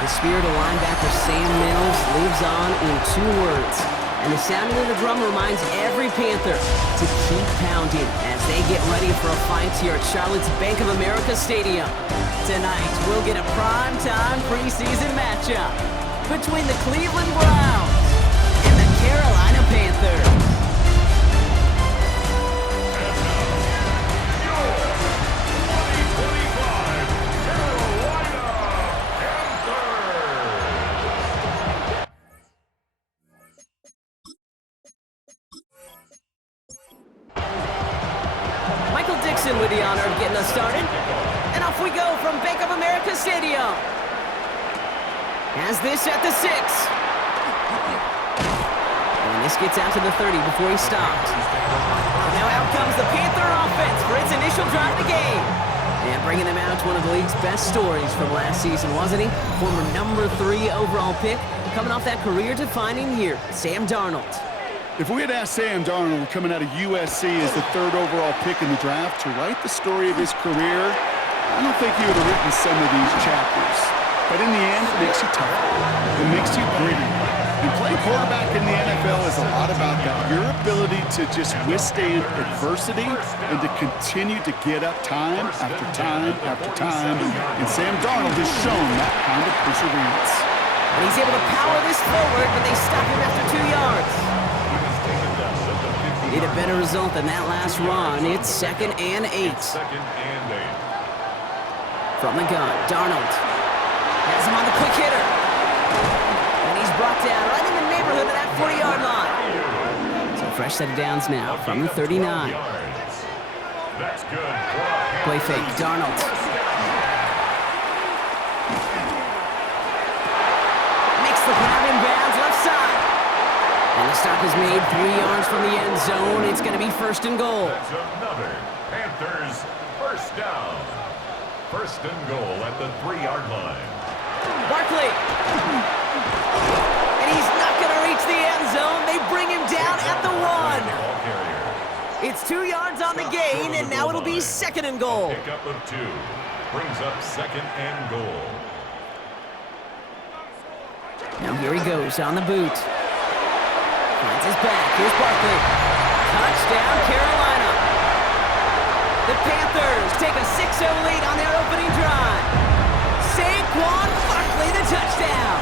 The spirit of linebacker Sam Mills lives on in 2 words. And the sounding of the drum reminds every Panther to keep pounding as they get ready for a fight here at Charlotte's Bank of America Stadium. Tonight, we'll get a prime-time preseason matchup between the Cleveland Browns and the Carolina Panthers. With the honor of getting us started. And off we go from Bank of America Stadium. Has this at the 6. And this gets out to the 30 before he stopped. And now out comes the Panther offense for its initial drive of the game. And bringing them out, one of the league's best stories from last season, wasn't he? Former number 3 overall pick, coming off that career-defining year, Sam Darnold. If we had asked Sam Darnold coming out of USC as the 3rd overall pick in the draft to write the story of his career, I don't think he would have written some of these chapters. But in the end, it makes you tougher. It makes you gritty. And playing quarterback in the NFL is a lot about that. Your ability to just withstand adversity and to continue to get up time after time after time. And Sam Darnold has shown that kind of perseverance. And he's able to power this forward, but they stop him after 2 yards. Need a better result than that last run. It's 2nd and 8. From the gun, Darnold has him on the quick hitter. And he's brought down right in the neighborhood of that 40-yard line. So fresh set of downs now from the 39. Play fake, Darnold. Makes the grab in bounds, left side. And the stop is made 3 yards from the end zone. It's going to be 1st and goal. That's another Panthers first down. 1st and goal at the 3-yard line. Barkley. And he's not going to reach the end zone. They bring him down at the 1. It's 2 yards on the gain, and now it'll be 2nd and goal. Pickup of 2 brings up 2nd and goal. Now here he goes on the boot. Finds his back. Here's Barkley. Touchdown, Carolina. The Panthers take a 6-0 lead on their opening drive. Saquon Barkley, the touchdown.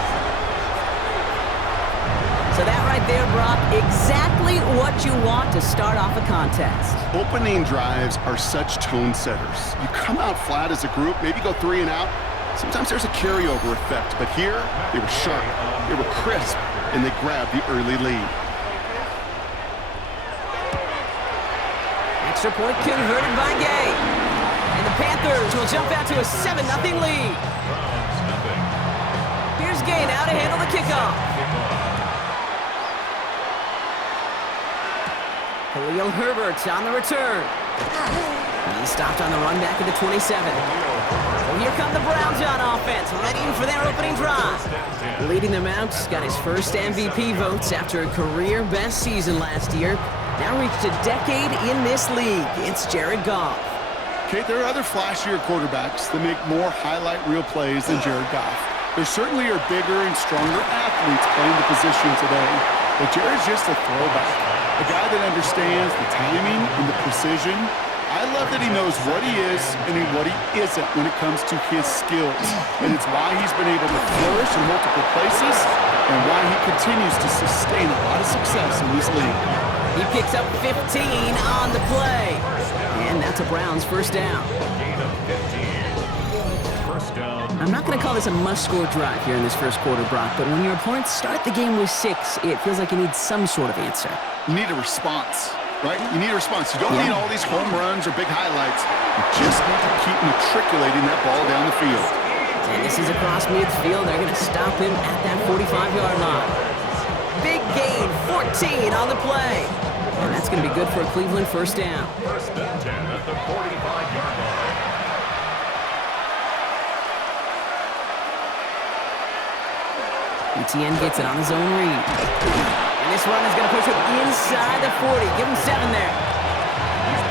So that right there, Brock, exactly what you want to start off a contest. Opening drives are such tone setters. You come out flat as a group, maybe go 3 and out. Sometimes there's a carryover effect, but here they were sharp, they were crisp, and they grabbed the early lead. Extra point converted by Gay. And the Panthers will jump out to a 7-0 lead. Here's Gay now to handle the kickoff. Khalil Herbert on the return. And he's stopped on the run back at the 27. Well, here come the Browns on offense, ready for their opening drive. Leading them out, got his first MVP votes after a career-best season last year. Now reached a decade in this league. It's Jared Goff. Okay, there are other flashier quarterbacks that make more highlight reel plays than Jared Goff. There certainly are bigger and stronger athletes playing the position today, but Jared's just a throwback. A guy that understands the timing and the precision. I love that he knows what he is and what he isn't when it comes to his skills. And it's why he's been able to flourish in multiple places and why he continues to sustain a lot of success in this league. He picks up 15 on the play. And that's a Browns first down. I'm not going to call this a must-score drive here in this first quarter, Brock, but when your opponents start the game with 6, it feels like you need some sort of answer. You need a response, right? You need a response. You don't need all these home runs or big highlights. You just need to keep matriculating that ball down the field. And this is across midfield. They're going to stop him at that 45-yard line. Big gain, 14 on the play. And that's going to be good for a Cleveland first down. 1st and 10 at the 45-yard line. ETN gets it on his own read. And this run is going to push him inside the 40. Give him 7 there.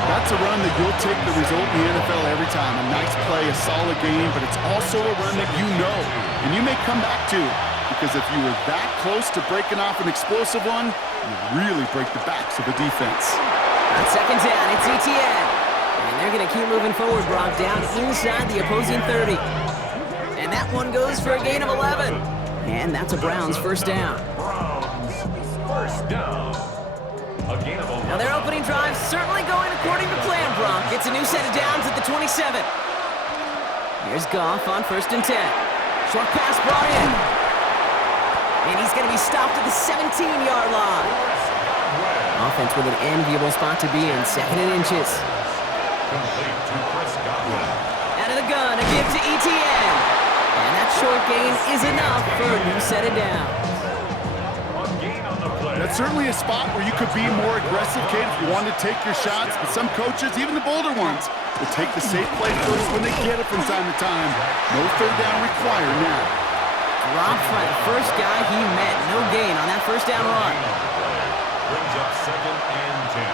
That's a run that you'll take the result in the NFL every time. A nice play, a solid game, but it's also a run that you know, and you may come back to, because if you were that close to breaking off an explosive one, you really break the backs of the defense. On second down, it's ETN. And they're going to keep moving forward, Brock, down inside the opposing 30. And that one goes for a gain of 11. And that's a Browns first down. Browns first down. A gain of 11. Now their opening drive certainly going according to plan, Brock. It's a new set of downs at the 27. Here's Goff on 1st and 10. Short pass brought in. And he's going to be stopped at the 17-yard line. Offense with an enviable spot to be in, 2nd and inches. Complete to Chris Godwin. Out of the gun, a give to ETN. And that short gain is enough for a new set of downs. A gain on the play. That's certainly a spot where you could be more aggressive, Kate, if you wanted to take your shots, but some coaches, even the bolder ones, will take the safe play first when they get it from time to time. No third down required now. Dropped by the first guy he met. No gain on that first down run. Brings up 2nd and 10.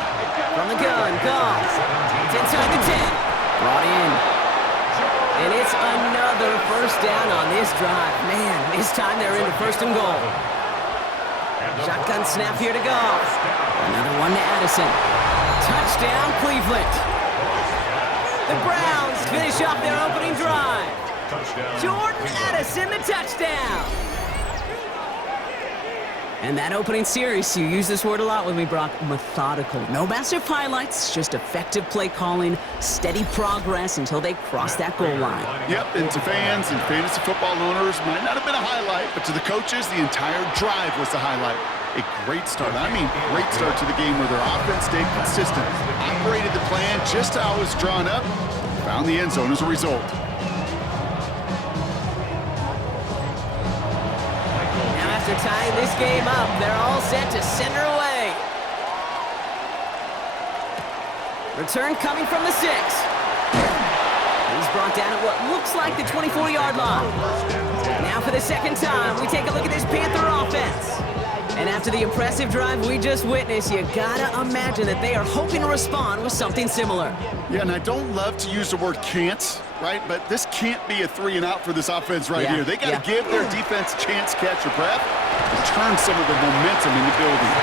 From the gun, Goff. It's inside the 10. Brought in. And it's another first down on this drive. Man, this time they're into 1st and goal. Shotgun snap here to Goff. Another one to Addison. Touchdown, Cleveland. The Browns finish off their opening drive. Jordan Addison, the touchdown. And that opening series, you use this word a lot with me, Brock, methodical. No massive highlights, just effective play calling, steady progress until they cross that goal line. Yep, and to fans and fantasy football owners, might not have been a highlight, but to the coaches, the entire drive was the highlight. A great start. I mean, great start to the game where their offense stayed consistent, operated the plan just how it was drawn up, found the end zone as a result. After tying this game up, they're all set to send her away. Return coming from the 6. He's brought down at what looks like the 24-yard line. Now for the second time, we take a look at this Panther offense. And after the impressive drive we just witnessed, you gotta imagine that they are hoping to respond with something similar. Yeah, and I don't love to use the word can't, right? But this can't be a 3 and out for this offense right here. They got to give their defense a chance to catch their breath and turn some of the momentum in the building.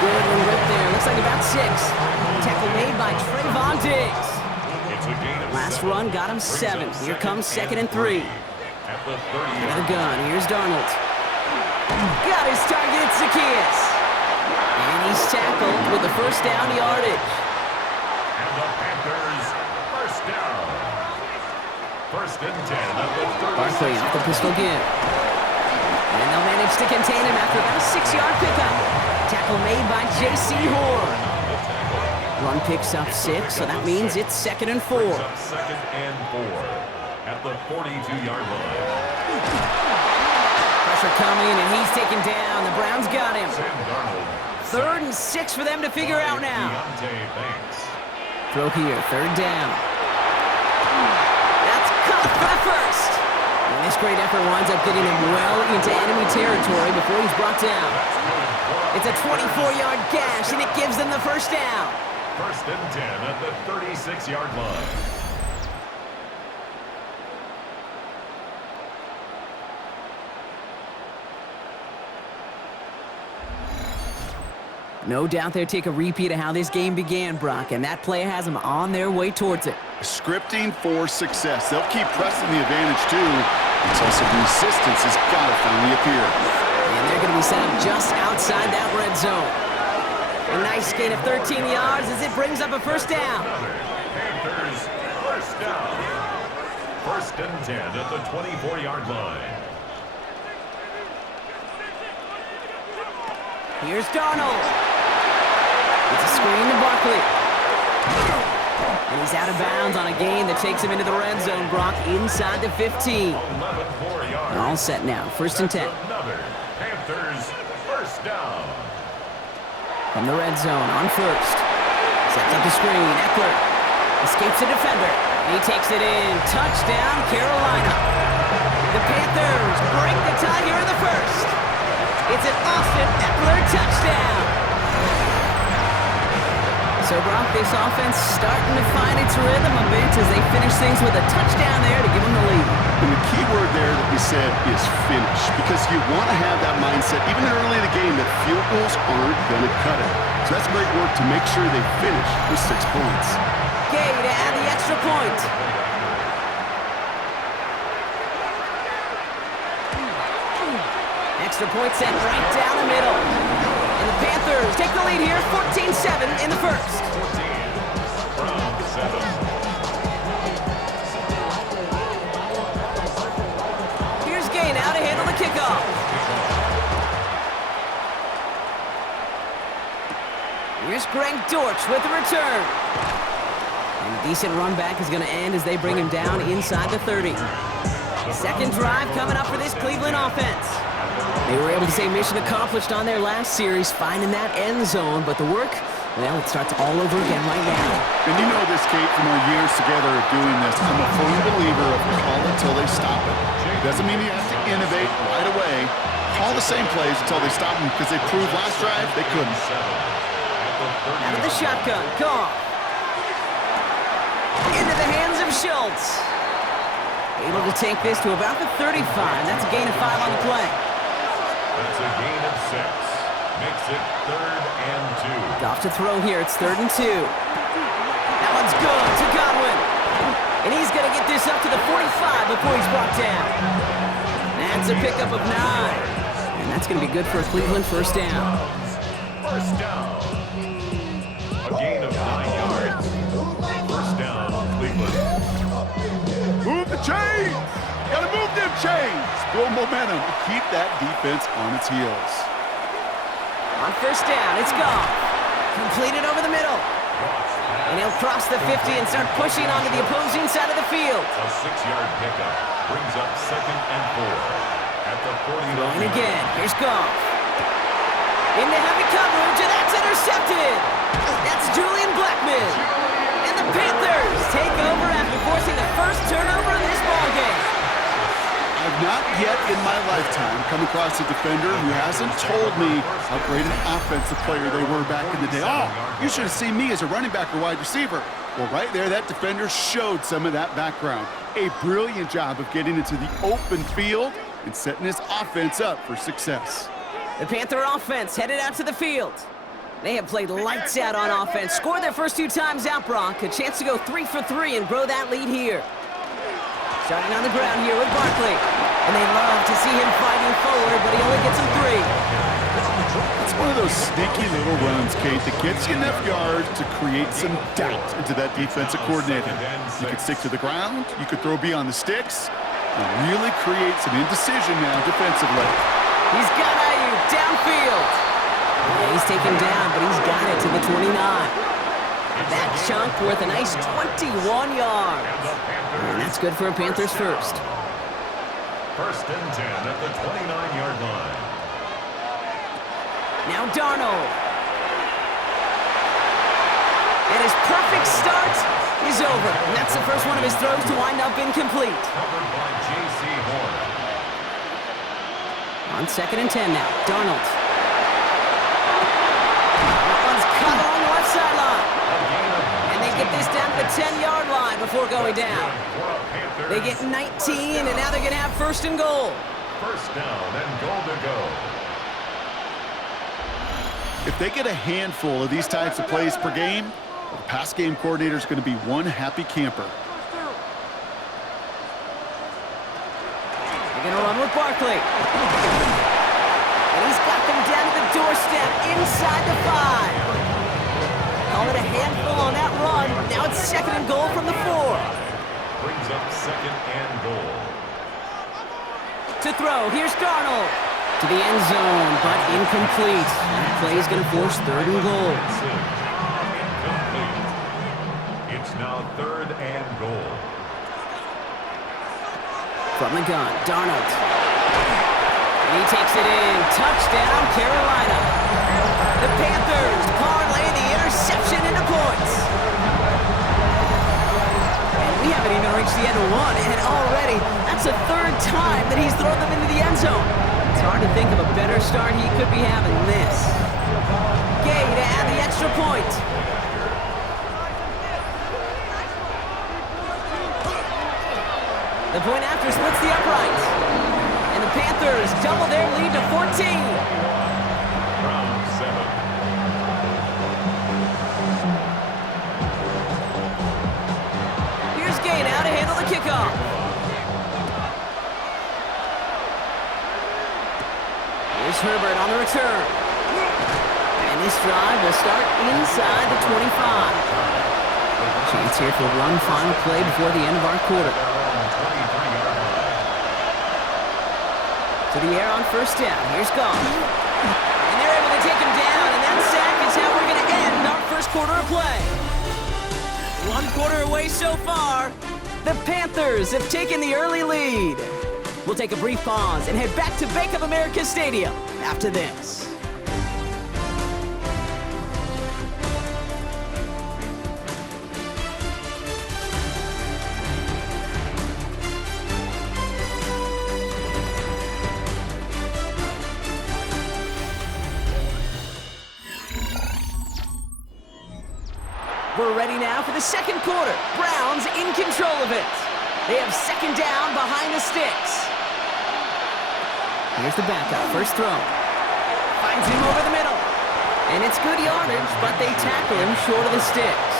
Good one right there. Looks like about 6. Tackle made by Trayvon Diggs. Last run got him 7. Here comes 2nd and 3. Out of the gun. Here's Darnold. Got his target, it's Zacchaeus. And he's tackled with the first down yardage. And the Panthers first down. 1st and 10 at the 36. Barkley off the pistol give. And they'll manage to contain him after about a 6-yard pickup. Tackle made by J.C. Horn. Run picks up 6, so that means it's 2nd and 4. 2nd and 4 at the 42-yard line. Pressure coming, and he's taken down. The Browns got him. 3rd and 6 for them to figure out now. Throw here, 3rd down. That's caught for the first. And this great effort winds up getting him well into enemy territory before he's brought down. It's a 24-yard gash, and it gives them the first down. 1st and 10 at the 36-yard line. No doubt they'll take a repeat of how this game began, Brock, and that play has them on their way towards it. Scripting for success. They'll keep pressing the advantage, too, until some resistance has got to finally appear. And they're going to be set up just outside that red zone. A nice gain of 13 yards as it brings up a first down. Panthers first down. 1st and 10 at the 24-yard line. Here's Darnold. It's a screen to Barkley. And he's out of bounds on a gain that takes him into the red zone, Brock, inside the 15. All set now, 1st and 10. Another Panthers first down. From the red zone on 1st. Sets up the screen. Eckler escapes the defender. He takes it in. Touchdown, Carolina. The Panthers break the tie here in the 1st. It's an Austin Eckler touchdown. So, Brock, this offense starting to find its rhythm a bit as they finish things with a touchdown there to give them the lead. And the key word there that you said is finish, because you want to have that mindset, even early in the game, that field goals aren't going to cut it. So that's great work to make sure they finish with 6 points. Gay to add the extra point. Extra point sent right down the middle. And the Panthers take the lead here, 14-7 in the first. 14 from 7. Here's Gay now to handle the kickoff. Here's Greg Dortch with the return. And a decent run back is going to end as they bring him down inside the 30. Second drive coming up for this Cleveland offense. They were able to say mission accomplished on their last series, finding that end zone, but the work, well, it starts all over again right now. And you know this, Kate, from our years together of doing this. I'm a firm believer of call it till they stop it. Doesn't mean you have to innovate right away. Call the same plays until they stop them, because they proved last drive they couldn't. Out of the shotgun, Goff. Into the hands of Schultz. Able to take this to about the 35. That's a gain of 5 on the play. That's a gain of 6. Makes it 3rd and 2. Goff to throw here. It's 3rd and 2. That one's good to Godwin. And he's going to get this up to the 45 before he's brought down. That's a pickup of 9. And that's going to be good for a Cleveland first down. First down. A gain of 9 yards. First down, Cleveland. Move the chains! Gotta move them chains! Build momentum to keep that defense on its heels. On first down, it's Goff. Completed over the middle. And he'll cross the 50 and start pushing onto the opposing side of the field. A 6-yard pickup brings up 2nd and 4 at the 49. And again, here's Goff. Into heavy coverage, and that's intercepted. That's Julian Blackman. And the Panthers take over after forcing the first turnover of this ballgame. I've not yet in my lifetime come across a defender who hasn't told me how great an offensive player they were back in the day. Oh, you should have seen me as a running back or wide receiver. Well, right there, that defender showed some of that background. A brilliant job of getting into the open field and setting his offense up for success. The Panther offense headed out to the field. They have played lights out on offense, scored their first 2 times out, Brock. A chance to go 3 for 3 and grow that lead here. Starting on the ground here with Barkley. And they love to see him fighting forward, but he only gets him 3. It's one of those sneaky little runs, Kate, that gets you enough yards to create some doubt into that defensive coordinator. You could stick to the ground, you could throw beyond the sticks, and really create some indecision now defensively. He's got Ayuk downfield. Yeah, he's taken down, but he's got it to the 29. That chunk worth a nice 21 yards. And that's good for a Panthers first. First and 10 at the 29-yard line. Now Darnold. And his perfect start is over. And that's the first one of his throws to wind up incomplete. Covered by J.C. Horn. On 2nd and 10 now, Darnold. That one's cut along the left sideline. And they get this down to the 10-yard line before going down. They get 19, and now they're going to have 1st and goal. First down and goal to go. If they get a handful of these types of plays per game, the pass game coordinator is going to be one happy camper. They're going to run with Barkley. And he's got them down to the doorstep inside the 5. Call it a handful on that run. Now it's 2nd and goal from the 4. Brings up 2nd and goal. To throw, here's Darnold. To the end zone, but incomplete. That play is going to force 3rd and goal. Incomplete. It's now 3rd and goal. From the gun, Darnold. And he takes it in. Touchdown, Carolina. The Panthers parlay the interception into points. And we haven't even reached the end of 1, and already that's the 3rd time that he's thrown them into the end zone. It's hard to think of a better start he could be having this. Gay to add the extra point. The point after splits the uprights. And the Panthers double their lead to 14. Round 7. Here's Gay now to handle the kickoff. Here's Herbert on the return. And this drive will start inside the 25. Chance here for one final play before the end of our quarter. To the air on first down. Here's Goff. And they're able to take him down, and that sack is how we're going to end our first quarter of play. One quarter away so far. The Panthers have taken the early lead. We'll take a brief pause and head back to Bank of America Stadium after this. We're ready now for the second quarter. Browns in control of it. They have second down behind the sticks. Here's the backup, first throw. Finds him over the middle. And it's good yardage, but they tackle him short of the sticks.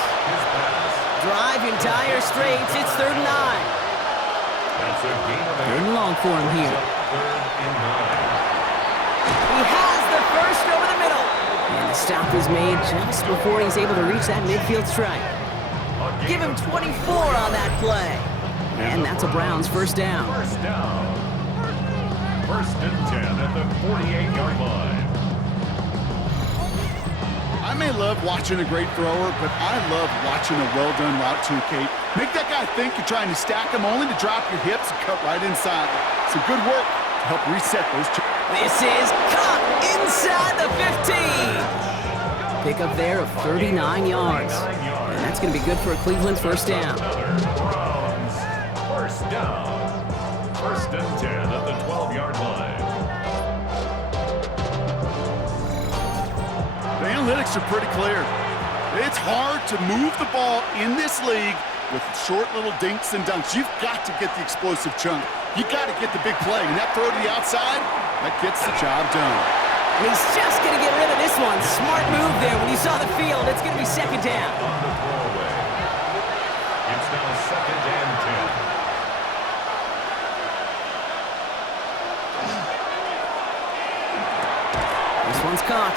Drive in dire straits, it's 3rd and 9. Third and long for him here. He has the first over the middle. And the stop is made just before he's able to reach that midfield strike. Give him 24 on that play. And that's a Browns first down. First down. 1st and 10 at the 48-yard line. I may love watching a great thrower, but I love watching a well-done route too, Kate. Make that guy think you're trying to stack him, only to drop your hips and cut right inside. Some good work to help reset those. This is caught inside the 15. Pickup there of 39 yards. And that's going to be good for Cleveland's first down. Browns first down. 1st and 10 at the 12-yard line. The analytics are pretty clear. It's hard to move the ball in this league with short little dinks and dunks. You've got to get the explosive chunk. You got to get the big play. And that throw to the outside, that gets the job done. And he's just going to get rid of this one. Smart move there when you saw the field. It's going to be second down. On the throwaway. It's now 2nd and 10. This one's caught.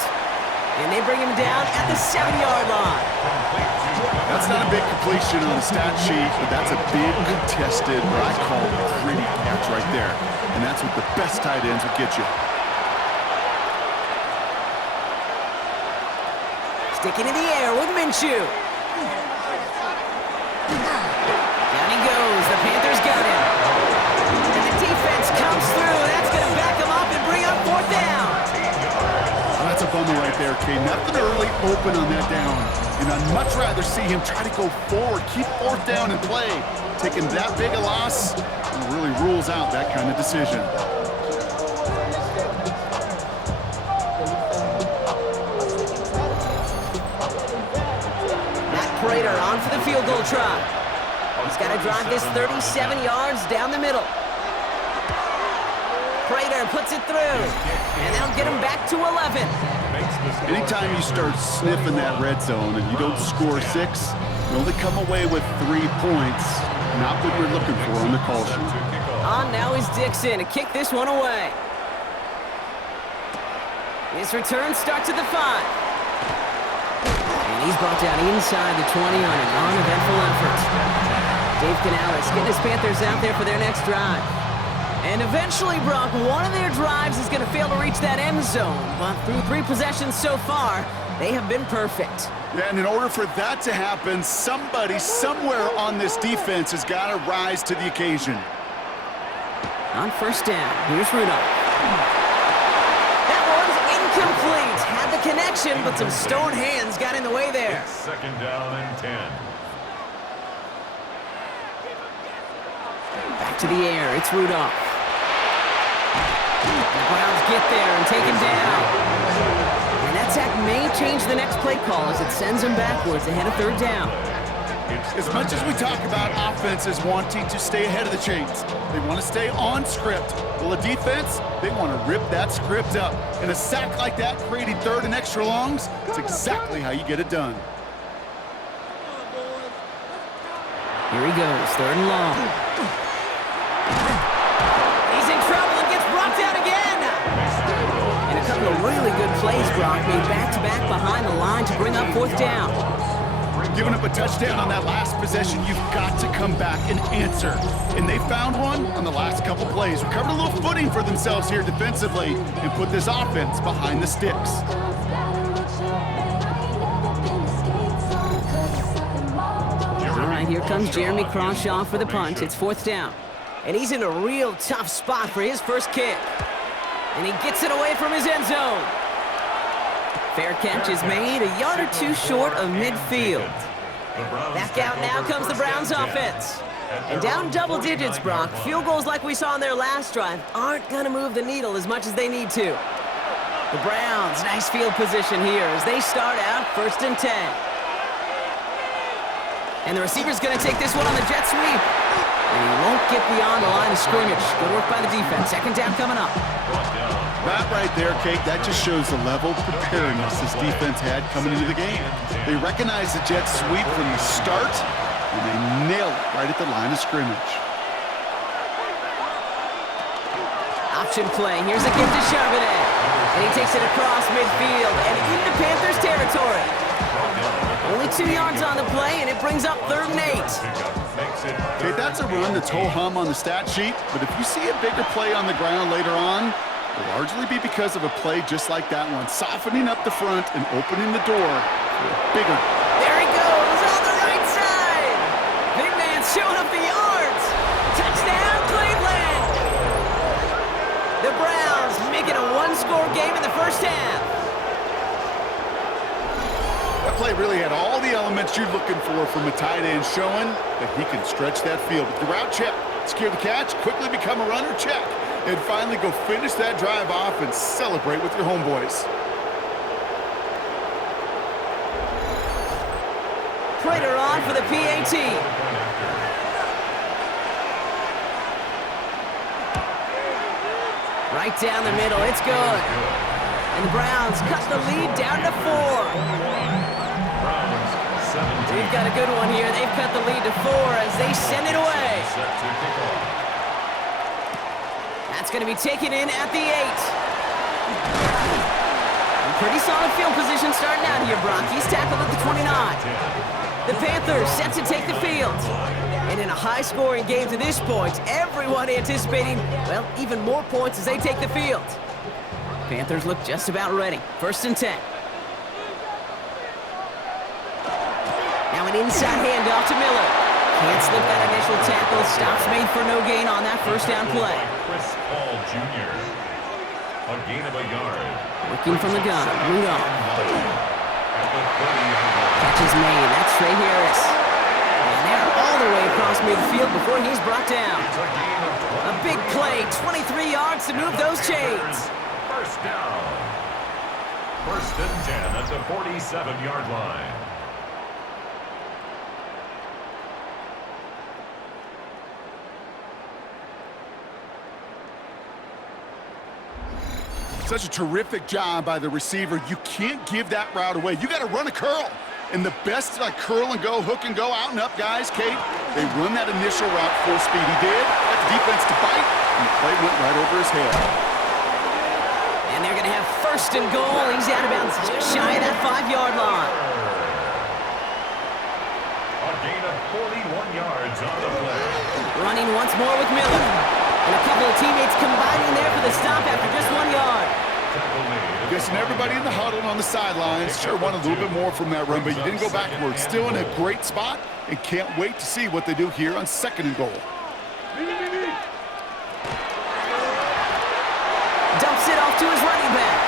And they bring him down at the 7-yard line. That's not a big completion on the stat sheet, but that's a big contested, what I call gritty catch right there. And that's what the best tight ends would get you. Sticking in the air with Minshew. Down he goes. The Panthers got him. And the defense comes through. That's going to back him up and bring up 4th down. Well, that's a bummer right there, Kane. Nothing early open on that down. And I'd much rather see him try to go forward, keep 4th down and play. Taking that big a loss really rules out that kind of decision. Prater on for the field goal try. He's got to drive this 37 yards down the middle. Prater puts it through, and that'll get him back to 11. Anytime you start sniffing that red zone and you don't score 6, you only come away with 3 points. Not what we're looking for on the call sheet. On now is Dixon to kick this one away. His return starts at the 5. And he's brought down inside the 20 on an uneventful effort. Dave Canales getting his Panthers out there for their next drive. And eventually, Brock, one of their drives is going to fail to reach that end zone. But through 3 possessions so far, they have been perfect. Yeah, and in order for that to happen, somebody somewhere on this defense has got to rise to the occasion. On first down, here's Rudolph. That one's incomplete. Had the connection, but some stone hands got in the way there. It's 2nd down and 10. Back to the air, it's Rudolph. The Browns get there and take him down. And that sack may change the next play call as it sends him backwards ahead of 3rd down. As much as we talk about offenses wanting to stay ahead of the chains, they want to stay on script. Well, a defense, they want to rip that script up. And a sack like that, creating third and extra longs, it's exactly how you get it done. Here he goes, third and long. He's in trouble and gets brought down again. And a couple of really good plays, Brock, made back-to-back behind the line to bring up fourth down. Giving up a touchdown on that last possession, you've got to come back and answer. And they found one on the last couple plays. Recovered a little footing for themselves here defensively and put this offense behind the sticks. All right, here comes Jeremy Crawshaw for the punt. It's fourth down. And he's in a real tough spot for his first kick. And he gets it away from his end zone. Fair catch is made, a yard or two short of midfield. Back out now comes the Browns offense. And down double digits, Brock. Field goals like we saw in their last drive aren't going to move the needle as much as they need to. The Browns, nice field position here as they start out first and 10. And the receiver's going to take this one on the jet sweep. And he won't get beyond the line of scrimmage. Good work by the defense. Second down coming up. That right there, Kate, that just shows the level of preparedness this defense had coming into the game. They recognized the jet sweep from the start, and they nailed it right at the line of scrimmage. Option play. Here's a gift to Charbonnet. And he takes it across midfield and into Panthers territory. Only 2 yards on the play, and it brings up third and 8. Okay, that's a run that's ho-hum on the stat sheet, but if you see a bigger play on the ground later on, it'll largely be because of a play just like that one, softening up the front and opening the door for a bigger. There he goes on the right side. Big man showing up the yards. Touchdown, Cleveland. The Browns make it a one-score game in the first half. That play really had all the elements you're looking for from a tight end, showing that he can stretch that field. With the route check, secure the catch, quickly become a runner, check. And finally go finish that drive off and celebrate with your homeboys. Prater on for the PAT. Right down the middle, it's good. And the Browns cut the lead down to 4. We've got a good one here. They've cut the lead to 4 as they send it away. That's going to be taken in at the 8. And pretty solid field position starting out here, Brock. He's tackled at the 29. The Panthers set to take the field. And in a high-scoring game to this point, everyone anticipating, well, even more points as they take the field. Panthers look just about ready. First and 10. Now an inside handoff to Miller. Can't slip that initial tackle. Stops made for no gain on that first down play. Chris Paul Jr. A gain of a yard. Working from the gun. Rudolph. Catch is made. That's Trey Harris. And they're all the way across midfield before he's brought down. A big play. 23 yards to move those chains. First down. First and 10 at the 47-yard line. Such a terrific job by the receiver. You can't give that route away. You got to run a curl. And the best, like curl and go, hook and go, out and up, guys, Kate, they run that initial route full speed. He did. Got the defense to bite, and the play went right over his head. And they're going to have first and goal. He's out of bounds just shy of that 5-yard line. A gain of 41 yards on the play. Running once more with Miller. And a couple of teammates combining there for the stop after just 1 yard. Guessing everybody in the huddle on the sidelines sure wanted a little bit more from that run, but you didn't go backwards. Still in a great spot, and can't wait to see what they do here on second and goal. Dumps it off to his running back.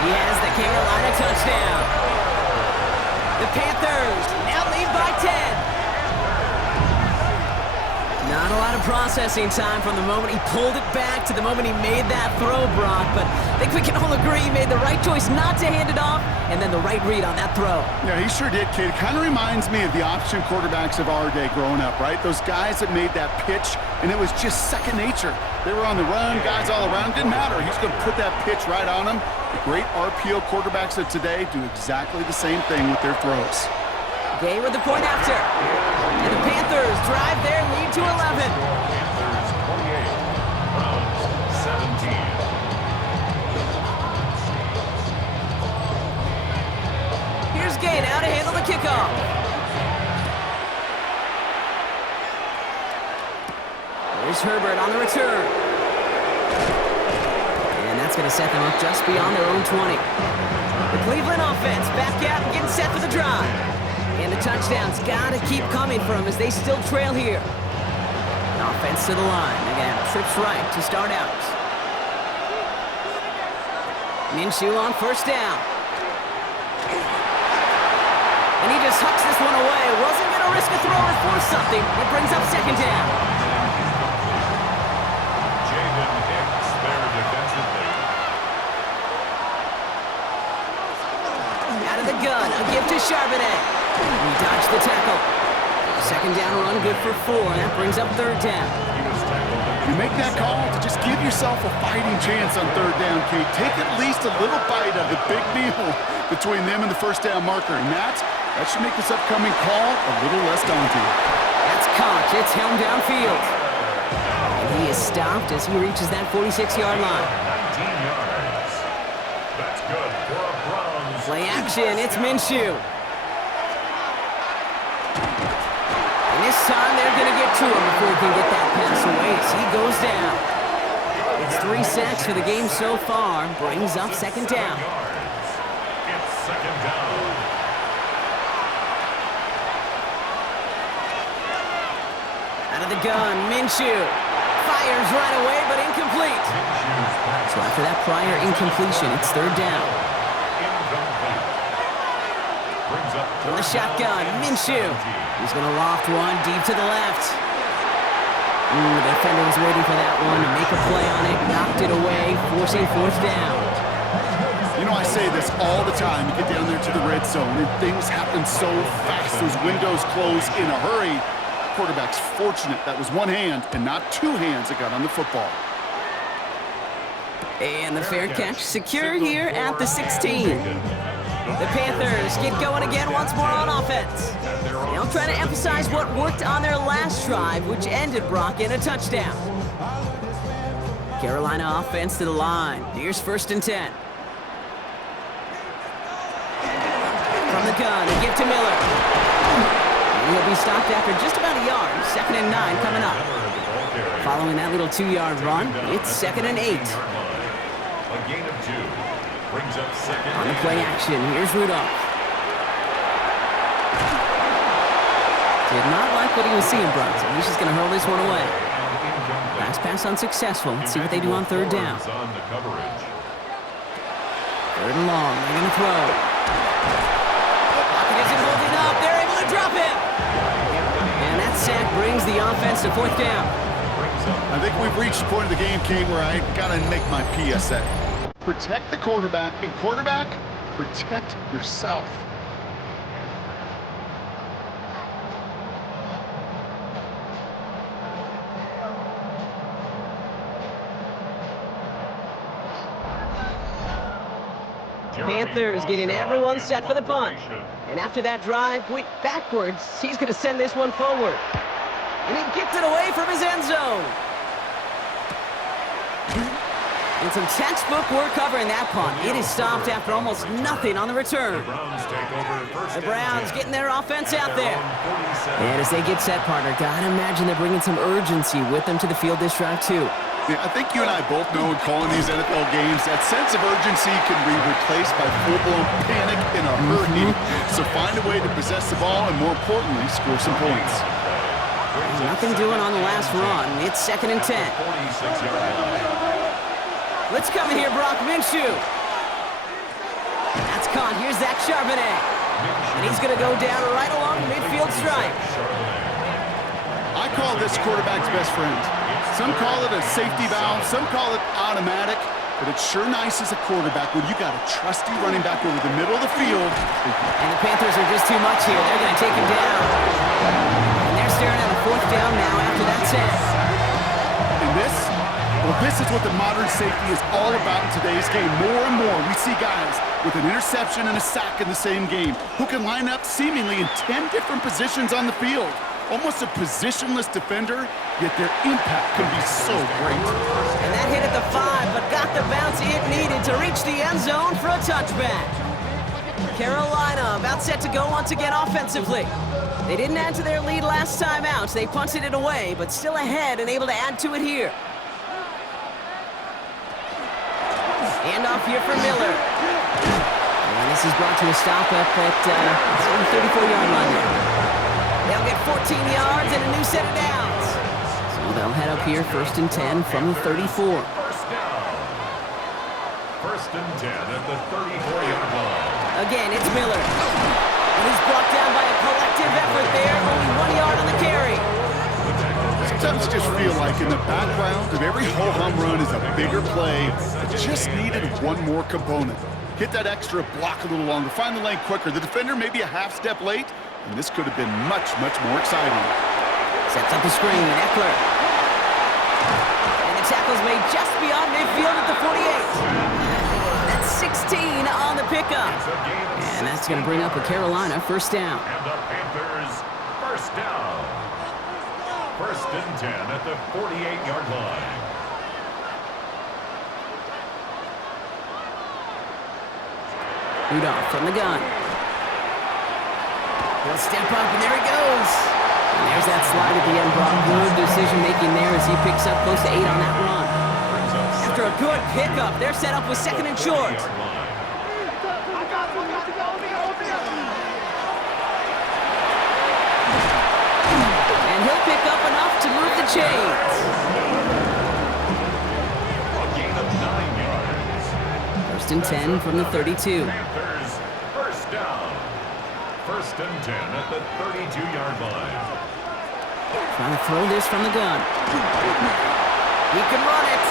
He has the Carolina touchdown. The Panthers now lead by 10. Not a lot of processing time from the moment he pulled it back to the moment he made that throw, Brock. But I think we can all agree he made the right choice not to hand it off, and then the right read on that throw. Yeah, he sure did, kid. It kind of reminds me of the option quarterbacks of our day growing up, right? Those guys that made that pitch, and it was just second nature. They were on the run, guys all around. Didn't matter. He's going to put that pitch right on them. The great RPO quarterbacks of today do exactly the same thing with their throws. Gay with the point after. And the Panthers drive their lead to 11. Panthers 28, Browns 17. Here's Gay now to handle the kickoff. There's Herbert on the return. And that's going to set them up just beyond their own 20. The Cleveland offense back out and getting set for the drive. And the touchdowns got to keep coming for them as they still trail here. An offense to the line. Again, trips right to start out. Minshew on first down. And he just hucks this one away. Wasn't going to risk a throw or force something. It brings up second down. Jaden Hicks there defensively. Out of the gun, a give to Charbonnet. He dodged the tackle. Second down run, good for 4. That brings up third down. He was tackled. You make that call to just give yourself a fighting chance on third down, Kate. Take at least a little bite of the big meal between them and the first down marker. And that should make this upcoming call a little less daunting. That's caught. It's helmed downfield. And he is stopped as he reaches that 46-yard line. 19 yards. That's good for a Browns. Play action. It's Minshew. And this time they're going to get to him before he can get that pass away as he goes down. It's 3 sacks for the game so far. Brings up second down. It's second down. Out of the gun, Minshew. Fires right away, but incomplete. So after that prior incompletion, it's third down. Incomplete. Brings up From the shotgun, Minshew. He's going to loft one deep to the left. The defender was waiting for that one to make a play on it. Knocked it away, forcing fourth down. You know, I say this all the time. You get down there to the red zone, and things happen so fast. Those windows close in a hurry. Quarterback's fortunate that was one hand and not two hands that got on the football. And the fair catch secure here at the 16. The Panthers get going again once more on offense. They'll try to emphasize what worked on their last drive, which ended, Brock, in a touchdown. Carolina offense to the line. Here's first and 10. From the gun, a give to Miller. And he'll be stopped after just about a yard. Second and 9 coming up. Following that little 2-yard run, it's second and 8. a gain of 2. Brings up second. On the play action, here's Rudolph. Did not like what he was seeing, Brock, so he's just going to hurl this one away. Last pass unsuccessful. Let's see what they do on third down. On the coverage. Third and long, they're going to throw. Pocket isn't holding up. They're able to drop him. And that sack brings the offense to fourth down. I think we've reached the point of the game, King, where I got to make my PSA. Protect the quarterback, and quarterback, protect yourself. Panthers getting everyone set for the punt. And after that drive went backwards, he's going to send this one forward. And he gets it away from his end zone. And some textbook work covering that punt. It is stopped after almost nothing on the return. The Browns getting their offense out there. And as they get set, partner, gotta imagine they're bringing some urgency with them to the field this drive, too. Yeah, I think you and I both know in calling these NFL games, that sense of urgency can be replaced by full-blown panic in a hurry. So find a way to possess the ball and, more importantly, score some points. Nothing doing on the last run. It's second and 10. Let's come in here, Brock Minshew. That's caught. Here's Zach Charbonnet. And he's going to go down right along the midfield stripe. I call this quarterback's best friend. Some call it a safety valve, some call it automatic, but it's sure nice as a quarterback when you got a trusty running back over the middle of the field. And the Panthers are just too much here. They're going to take him down. And they're staring at a 4th down now after that set. And this is what the modern safety is all about in today's game. More and more, we see guys with an interception and a sack in the same game who can line up seemingly in 10 different positions on the field. Almost a positionless defender, yet their impact can be so great. And that hit at the 5, but got the bounce it needed to reach the end zone for a touchback. Carolina about set to go once again offensively. They didn't add to their lead last time out. They punted it away, but still ahead and able to add to it here. Hand off here for Miller. And this is brought to a stop up at the 34-yard line there. They'll get 14 yards and a new set of downs. So they'll head up here 1st and 10 from the 34. First down. 1st and 10 at the 34-yard line. Again, it's Miller. And he's brought down by a collective effort there. Only 1 yard on the carry. Sometimes just feel like in the background of every ho-hum run is a bigger play that just needed one more component. Hit that extra block a little longer, find the lane quicker. The defender maybe a half step late, and this could have been much, much more exciting. Sets up the screen, Eckler. And the tackle's made just beyond midfield at the 48. That's 16 on the pickup. And that's going to bring up a Carolina 1st down. And the Panthers, 1st down. 1st and 10 at the 48-yard line. Rudolph from the gun. He'll step up, and there he goes. And there's that slide at the end, Brock. Good decision-making there as he picks up close to 8 on that run. After a good pickup, they're set up with 2nd and short. And he'll pick up enough to move the chains. A gain of 9 yards. 1st and 10 from the 32. Panthers, 1st down. 1st and 10 at the 32-yard line. Trying to throw this from the gun. He can run it.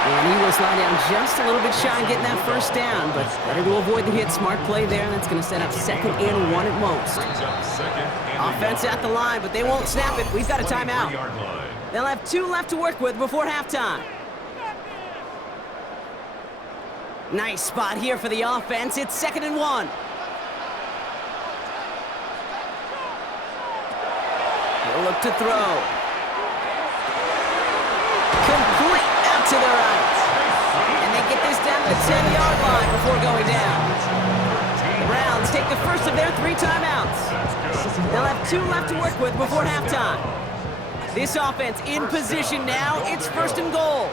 And he will slide down just a little bit shy of getting that 1st down, but better to avoid the hit. Smart play there, and that's going to set up 2nd and 1 at most. Offense at the line, but they won't snap it. We've got a timeout. They'll have 2 left to work with before halftime. Nice spot here for the offense. It's 2nd and 1. He'll look to throw. Complete out to the right. And they get this down to the 10-yard line before going down. The Browns take the first of their 3 timeouts. They'll have 2 left to work with before halftime. This offense in position now. It's 1st and goal.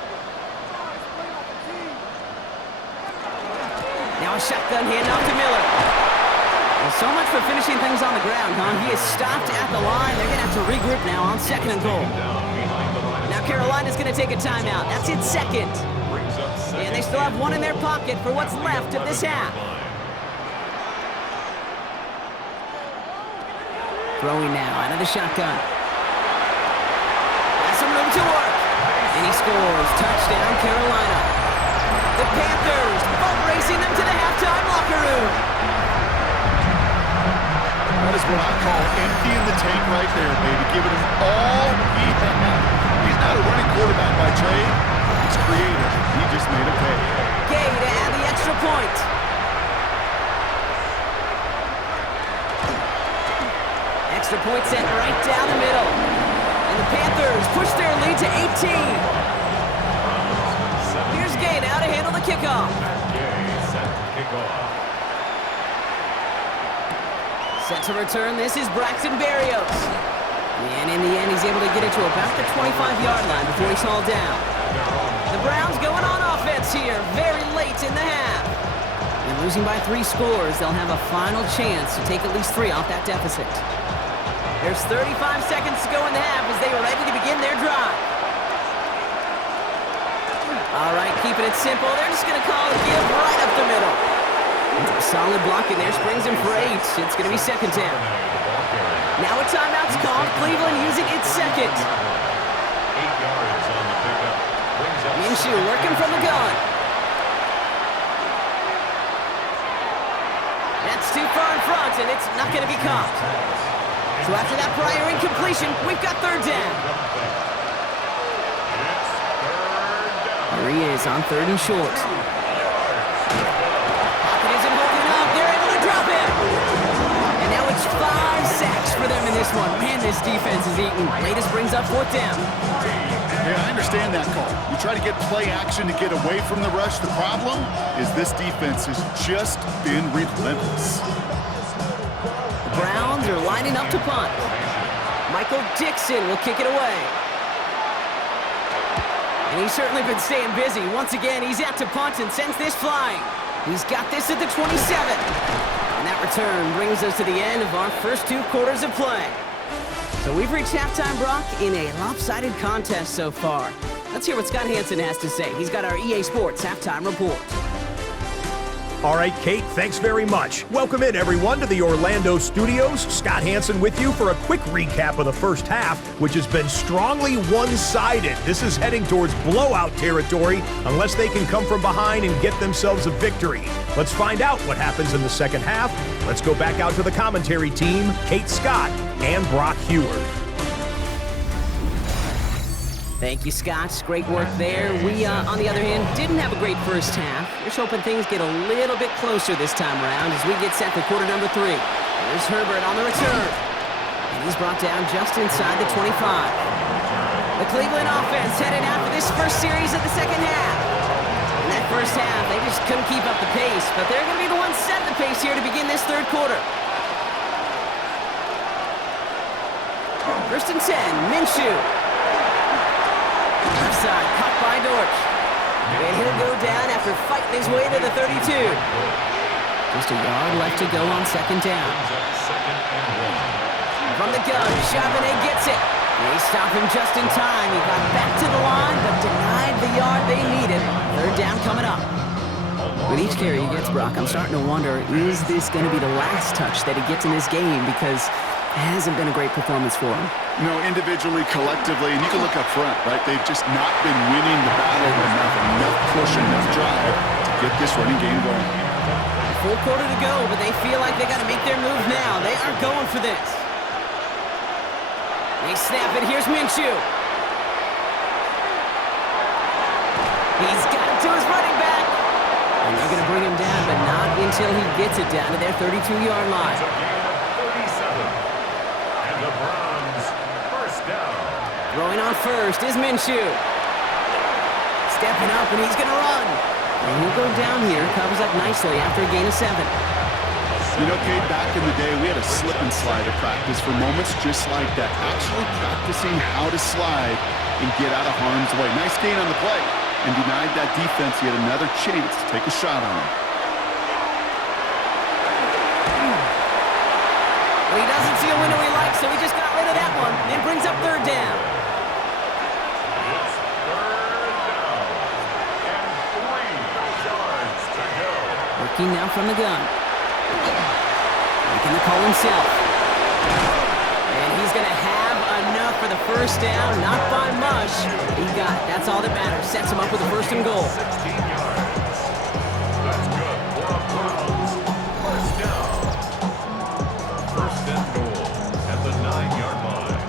Now a shotgun handoff to Miller. Well, so much for finishing things on the ground, huh? He is stopped at the line. They're going to have to regroup now on 2nd and goal. Now Carolina's going to take a timeout. That's its 2nd. And they still have 1 in their pocket for what's left of this half. Throwing now out of the shotgun. Has some room to work. And he scores. Touchdown, Carolina. The Panthers boat racing them to the halftime locker room. That is what I call emptying the tank right there, baby. Giving him all he had. He's not a running quarterback by trade. He's creative. He just made a pay. Gay to add the extra point. Extra point sent right down the middle. And the Panthers push their lead to 18. Here's Gay now to handle the kickoff. Set to return, this is Braxton Berrios. And in the end, he's able to get it to about the 25-yard line before he's hauled down. The Browns going on offense here, very late in the half. And losing by 3 scores, they'll have a final chance to take at least 3 off that deficit. There's 35 seconds to go in the half as they are ready to begin their drive. All right, keeping it simple, they're just going to call a give right up the middle. Solid block in there, springs him for 8. It's going to be 2nd down. Now a timeout's called. Cleveland using its second. 8 yards on the pickup. Brings up Minshew working from the gun. That's too far in front, and it's not going to be caught. So after that prior incompletion, we've got third down. Here he is on third and short. Pocket isn't holding up. They're able to drop him. And now it's 5 sacks for them in this one. Man, this defense is eating. Latest brings up fourth down. Yeah, I understand that call. You try to get play action to get away from the rush. The problem is this defense has just been relentless. The Browns are lining up to punt. Michael Dixon will kick it away. And he's certainly been staying busy. Once again, he's out to punt and sends this flying. He's got this at the 27. And that return brings us to the end of our first 2 quarters of play. So we've reached halftime, Brock, in a lopsided contest so far. Let's hear what Scott Hansen has to say. He's got our EA Sports halftime report. All right, Kate, thanks very much. Welcome in, everyone, to the Orlando studios. Scott Hansen with you for a quick recap of the first half, which has been strongly one-sided. This is heading towards blowout territory unless they can come from behind and get themselves a victory. Let's find out what happens in the second half. Let's go back out to the commentary team, Kate Scott and Brock Heward. Thank you, Scott. Great work there. We, on the other hand, didn't have a great first half. Just hoping things get a little bit closer this time around as we get set for quarter number 3. There's Herbert on the return. And he's brought down just inside the 25. The Cleveland offense headed out for this first series of the second half. In that first half, they just couldn't keep up the pace, but they're going to be the ones setting the pace here to begin this third quarter. First and 10, Minshew. Left side, caught by Dortch. And he'll go down after fighting his way to the 32. Just a yard left to go on second down. From the gun, Charbonnet gets it. They stop him just in time. He got back to the line, but denied the yard they needed. Third down coming up. With each carry he gets, Brock, I'm starting to wonder, is this going to be the last touch that he gets in this game? Because it hasn't been a great performance for him. You know, individually, collectively, and you can look up front, right? They've just not been winning the battle enough push, enough drive to get this running game going. Full quarter to go, but they feel like they got to make their move now. They are going for this. They snap it. Here's Minshew. He's got it to his running back. And they're going to bring him down, but not until he gets it down to their 32-yard line. And the Browns, first down. Throwing on first is Minshew. Stepping up, and he's going to run. And he'll go down here, covers up nicely after a gain of 7. You know, Kate, back in the day, we had a slip and slide at practice for moments just like that. Actually practicing how to slide and get out of harm's way. Nice gain on the play, and denied that defense yet another chance to take a shot on him. Well, he doesn't see a window he likes, so he just got rid of that one. It brings up third down. It's third down. And 3 yards to go. Working now from the gun. Making the call himself. And he's going to have enough for the first down. Not by much. He got it. That's all that matters. Sets him up with a first and goal. 16 yards. That's good for a Browns. First down. First and goal at the 9-yard line.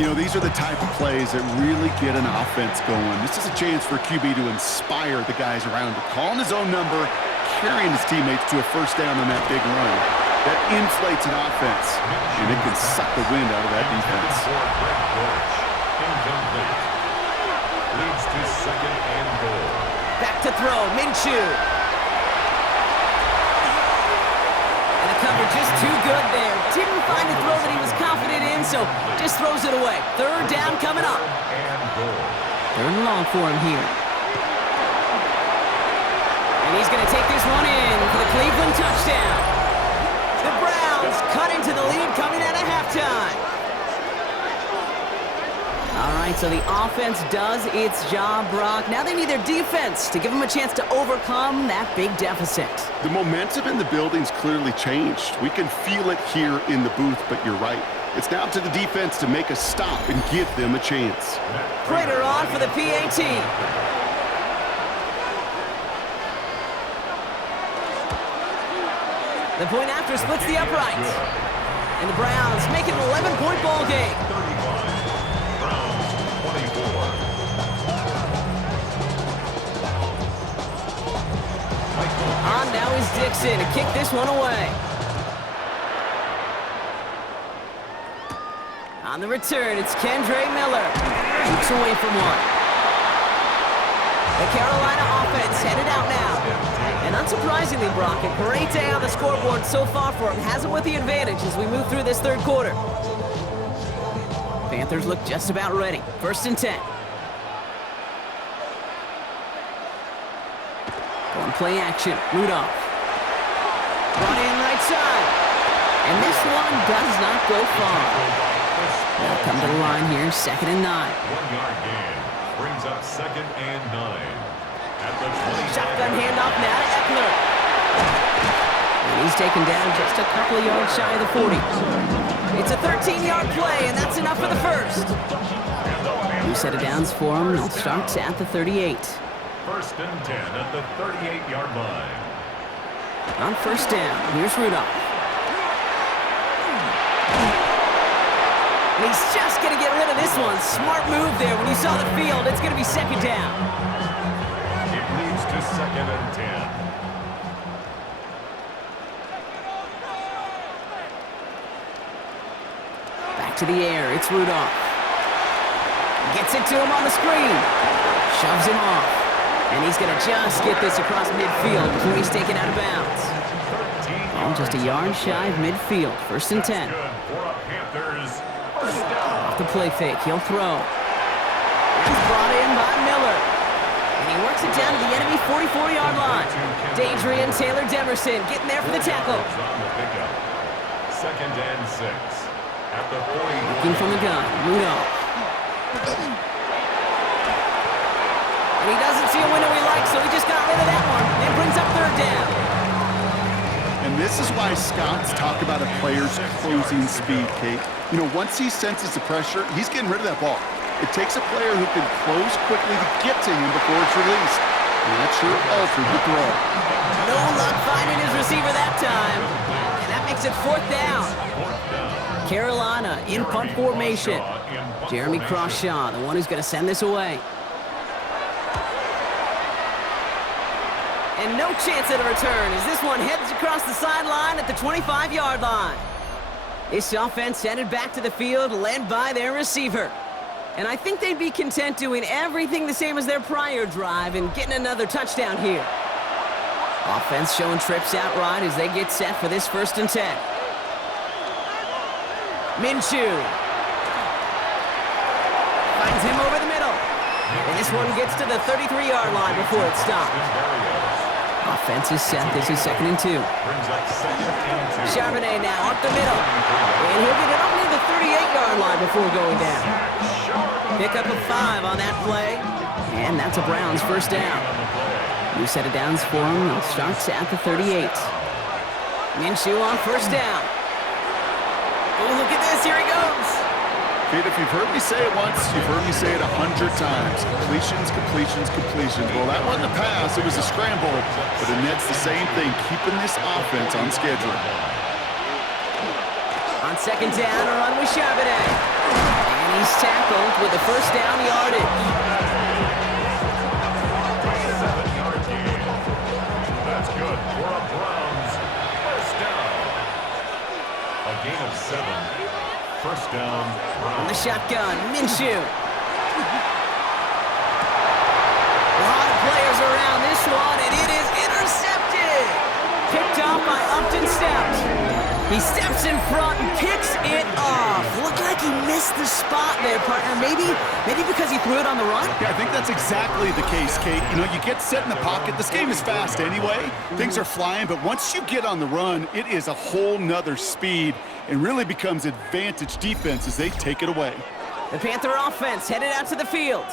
You know, these are the type of plays that really get an offense going. This is a chance for QB to inspire the guys around him. Calling his own number, carrying his teammates to a first down on that big run. That inflates an offense, and it can suck the wind out of that defense. Incomplete. Leads to second and goal. Back to throw. Minshew. And the cover just too good there. Didn't find a throw that he was confident in, so just throws it away. Third down coming up. And goal. Third and long for him here. And he's going to take this one in for the Cleveland touchdown. The Browns cut into the lead coming out of halftime. All right, so the offense does its job, Brock. Now they need their defense to give them a chance to overcome that big deficit. The momentum in the building's clearly changed. We can feel it here in the booth, but you're right. It's now up to the defense to make a stop and give them a chance. Prater on for the PAT. The point after splits the upright. And the Browns make it an 11-point ball game. 35. Browns 24. On now is Dixon to kick this one away. On the return, it's Kendre Miller. Keeps away from one. The Carolina offense headed out now. And unsurprisingly, Brock, a great day on the scoreboard so far for him. Has it with the advantage as we move through this third quarter. Panthers look just about ready. 1st and 10. Going play action. Rudolph. Brought in right side. And this one does not go far. They'll come to the line here. 2nd and 9. 1-yard gain brings up 2nd and 9. At the 20. Shotgun handoff now to Eckler. And he's taken down just a couple of yards shy of the 40. It's a 13-yard play, and that's enough for the first. New set of downs for him. They'll start at the 38. 1st and 10 at the 38-yard line. On 1st down, here's Rudolph. And he's just going to get rid of this one. Smart move there. When you saw the field, it's going to be 2nd down. It leads to 2nd and 10. Back to the air, it's Rudolph. Gets it to him on the screen. Shoves him off. And he's going to just get this across midfield before he's taken out of bounds. Oh, just a yard shy of midfield. 1st and 10. Good for a Panthers. 1st down. Off the play fake, he'll throw. He's brought in by Miller. And he works it down to the enemy 44-yard line. Dadrian Taylor Demerson getting there for the tackle. On the pickup. 2nd and 6. At the 41. Looking from the gun, Rudolph. And he doesn't see a window he likes, so he just got rid of that one. And brings up 3rd down. And this is why Scott's talk about a player's closing speed, Kate. You know, once he senses the pressure, he's getting rid of that ball. It takes a player who can close quickly to get to him before it's released. And that sure altered the throw. No luck finding his receiver that time. And that makes it 4th down. Carolina in punt formation. Jeremy Crawshaw, the one who's going to send this away. And no chance at a return as this one heads across the sideline at the 25-yard line. This offense headed back to the field, led by their receiver. And I think they'd be content doing everything the same as their prior drive and getting another touchdown here. Offense showing trips out right as they get set for this 1st and 10. Minshew. Finds him over the middle. And this one gets to the 33-yard line before it stops. Offense is set. This is 2nd and 2. Brings up 2nd and 2. Charbonnet now up the middle. And he'll get it up near the 38-yard line before going down. Pick up a 5 on that play. And that's a Browns 1st down. New set of downs for him. He'll start at the 38. Minshew on 1st down. Oh, look at this. Here he goes. Kate, if you've heard me say it once, you've heard me say it 100 times. Completions, completions, completions. Well, that wasn't a pass. It was a scramble. But it nets the same thing, keeping this offense on schedule. On 2nd down, a run with Charbonnet. And he's tackled with the 1st down yardage. 7-yard gain. That's good for a Browns. 1st down. A gain of 7. 1st down. On the shotgun, Minshew. A lot of players around this one, and it is intercepted. Picked off by Upton Stout. He steps in front and kicks it off. Looked like he missed the spot there, partner. Maybe because he threw it on the run? Yeah, I think that's exactly the case, Kate. You know, you get set in the pocket. This game is fast anyway. Things are flying, but once you get on the run, it is a whole nother speed and really becomes advantage defense as they take it away. The Panther offense headed out to the field.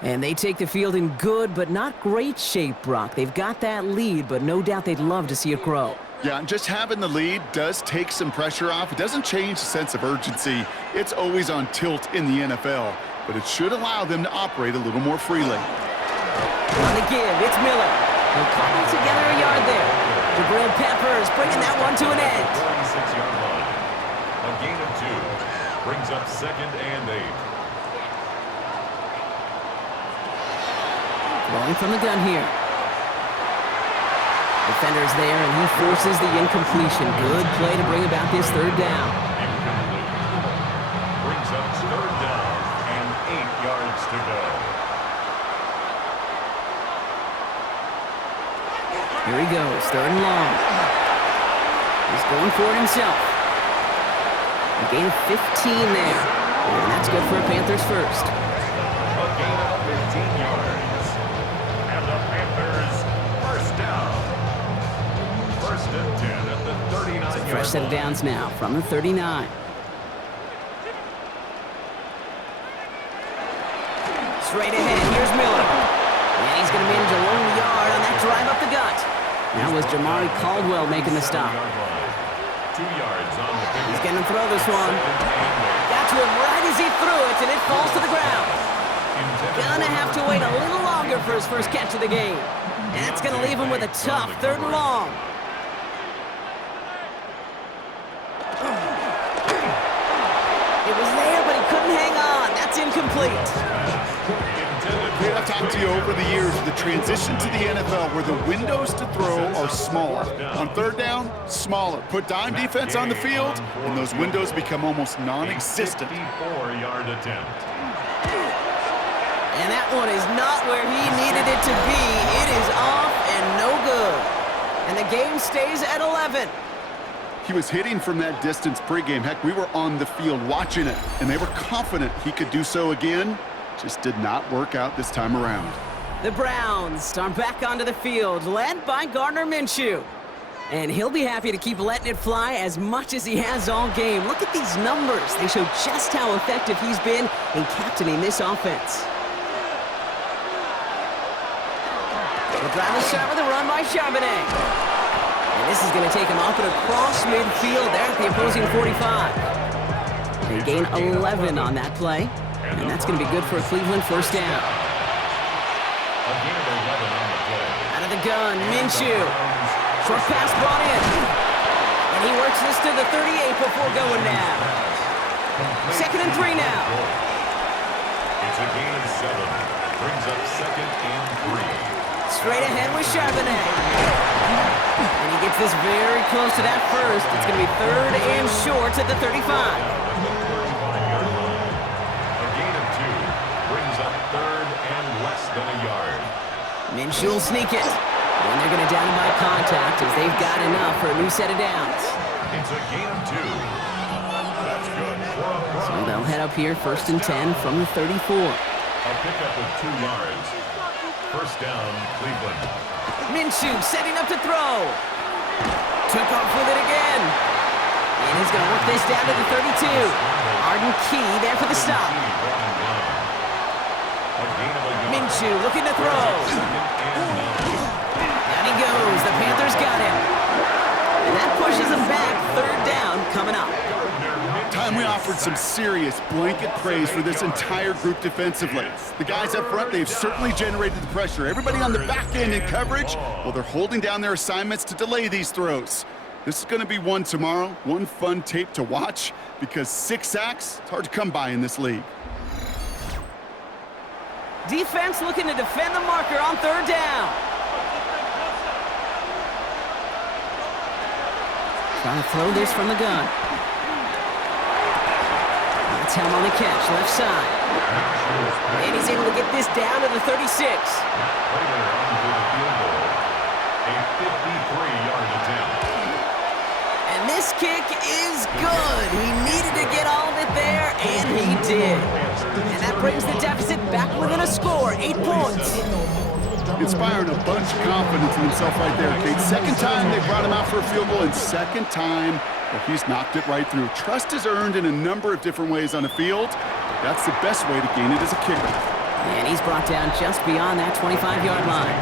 And they take the field in good but not great shape, Brock. They've got that lead, but no doubt they'd love to see it grow. Yeah, and just having the lead does take some pressure off. It doesn't change the sense of urgency. It's always on tilt in the NFL, but it should allow them to operate a little more freely. On the give, it's Miller. He'll cobble together a yard there. The grilled Peppers bringing that one to an end. 46-yard line. A gain of 2. Brings up 2nd and 8. Rolling from the gun here. Defender's there, and he forces the incompletion. Good play to bring about this 3rd down. Incomplete. Brings up 3rd down and 8 yards to go. Here he goes, 3rd and long. He's going for it himself. A gain of 15 there. And that's good for a Panthers first. A gain of 15 yards. And the Panthers first down. 1st and 10 at the 39-yard line. Fresh set of downs now from the 39. Straight ahead, here's Miller. And he's going to manage a lone yard on that drive up the gut. That was Jamari Caldwell making the stop. 2 yards on the pick. He's going to throw this one. Got to him right as he threw it, and it falls to the ground. Gonna have to wait a little longer for his first catch of the game. And that's going to leave him with a tough 3rd and long. It was there, but he couldn't hang on. That's incomplete. I've talked to you over the years of the transition to the NFL where the windows to throw are smaller. On 3rd down, smaller. Put dime defense on the field, and those windows become almost non-existent. 54-yard attempt. And that one is not where he needed it to be. It is off and no good. And the game stays at 11. He was hitting from that distance pregame. Heck, we were on the field watching it, and they were confident he could do so again. Just did not work out this time around. The Browns are back onto the field, led by Gardner Minshew. And he'll be happy to keep letting it fly as much as he has all game. Look at these numbers. They show just how effective he's been in captaining this offense. The drive will start with a run by Charbonnet. And this is going to take him up and across midfield there at the opposing 45. They gain 11 on that play. And that's going to be good for a Cleveland first down. A gain of 11 on the play. Out of the gun, Minshew. Short pass brought in. And he works this to the 38 before going down. 2nd and 3 now. It's a gain of 7. Brings up 2nd and 3. Straight ahead with Charbonnet. And he gets this very close to that first. It's going to be 3rd and short at the 35. Minshew will sneak it. And they're going to down him by contact as they've got enough for a new set of downs. It's a gain of 2. That's good for a So they'll head up here 1st and 10 from the 34. A pickup of 2 yards. First down, Cleveland. Minshew setting up to throw. Took off with it again. And he's going to work this down to the 32. Arden Key there for the stop. Minshew looking to throw. Down he goes. The Panthers got him. And that pushes him back. 3rd down coming up. Time we offered some serious blanket praise for this entire group defensively. The guys up front, they've certainly generated the pressure. Everybody on the back end in coverage, well, they're holding down their assignments to delay these throws. This is going to be one tomorrow, one fun tape to watch, because 6 sacks, it's hard to come by in this league. Defense looking to defend the marker on 3rd down. Trying to throw this from the gun. That's him on the catch, left side. And he's able to get this down to the 36. A 53-yard attempt. And this kick is good. He needed to get all of it there, and he did. And that brings the deficit back within a score, 8 points. Inspiring a bunch of confidence in himself right there, Kate. 2nd time they brought him out for a field goal, and 2nd time, well, he's knocked it right through. Trust is earned in a number of different ways on the field. That's the best way to gain it as a kicker. And he's brought down just beyond that 25-yard line.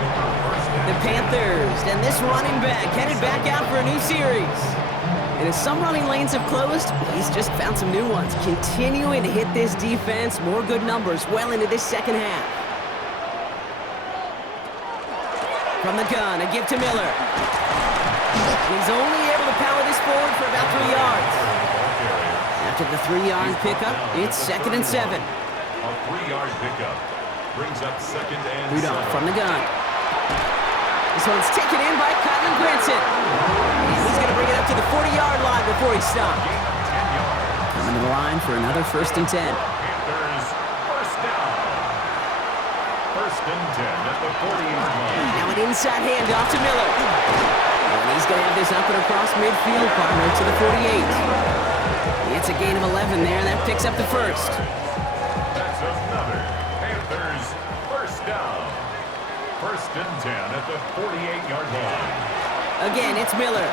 The Panthers and this running back headed back out for a new series. And as some running lanes have closed, he's just found some new ones, continuing to hit this defense. More good numbers well into this second half. From the gun, a give to Miller. And he's only able to power this forward for about 3 yards. After the 3-yard pickup, it's 2nd and 7. A 3-yard pickup brings up 2nd and 7. Rudolph from the gun. This one's taken in by Kylan Granson. And he's going to bring it up to the 40-yard line before he stopped. Gain of 10 yards. Coming to the line for another 1st and 10. Panthers first down. 1st and 10 at the 40-yard line. Now an inside handoff to Miller. And he's going to have this up and across midfield, partner, to the 48. It's a gain of 11 there, and that picks up the 1st. That's another Panthers first down. 1st and 10 at the 48-yard line. Again, it's Miller.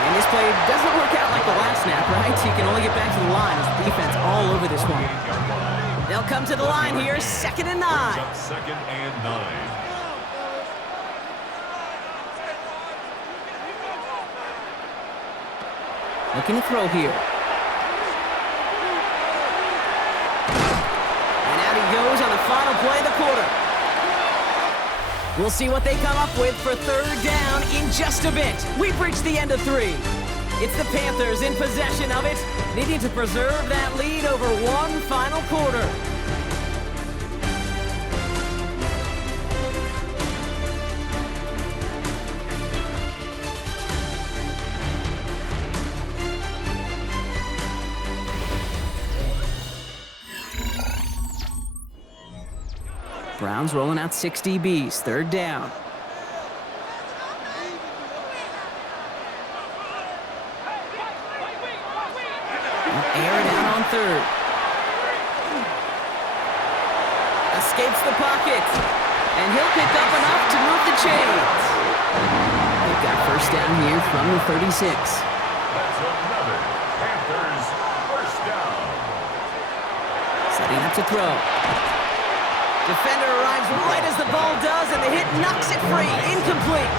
And this play doesn't work out like the last snap, right? He can only get back to the line as the defense all over this one. They'll come to the line here, 2nd and 9. Up 2nd and 9. Looking to throw here. And out he goes on the final play of the quarter. We'll see what they come up with for 3rd down in just a bit. We've reached the end of 3. It's the Panthers in possession of it, needing to preserve that lead over one final quarter. Browns rolling out 6 DBs, 3rd down. Air it out on 3rd. Escapes the pocket. And he'll pick up enough to move the chains. They've got 1st down here from the 36. That's another Panthers first down. Setting up to throw. Defender arrives right as the ball does, and the hit knocks it free. Incomplete.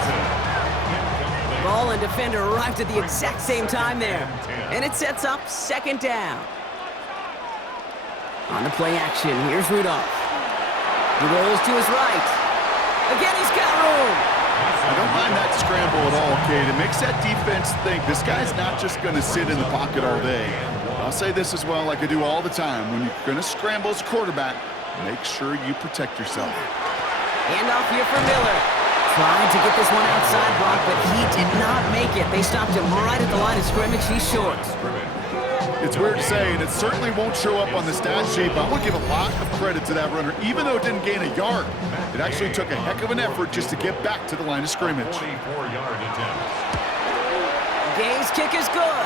Ball and defender arrived at the exact same time there. And it sets up 2nd down. On the play action, here's Rudolph. He rolls to his right. Again, he's got room. I don't mind that scramble at all, Kate. It makes that defense think this guy's not just going to sit in the pocket all day. I'll say this as well, like I do all the time. When you're going to scramble as a quarterback, make sure you protect yourself. Handoff here for Miller. Tried to get this one outside block, but he did not make it. They stopped him right at the line of scrimmage. He's short. It's weird to say, and it certainly won't show up on the stat sheet, but I want to give a lot of credit to that runner. Even though it didn't gain a yard, it actually took a heck of an effort just to get back to the line of scrimmage. 44-yard attempt. Gay's kick is good.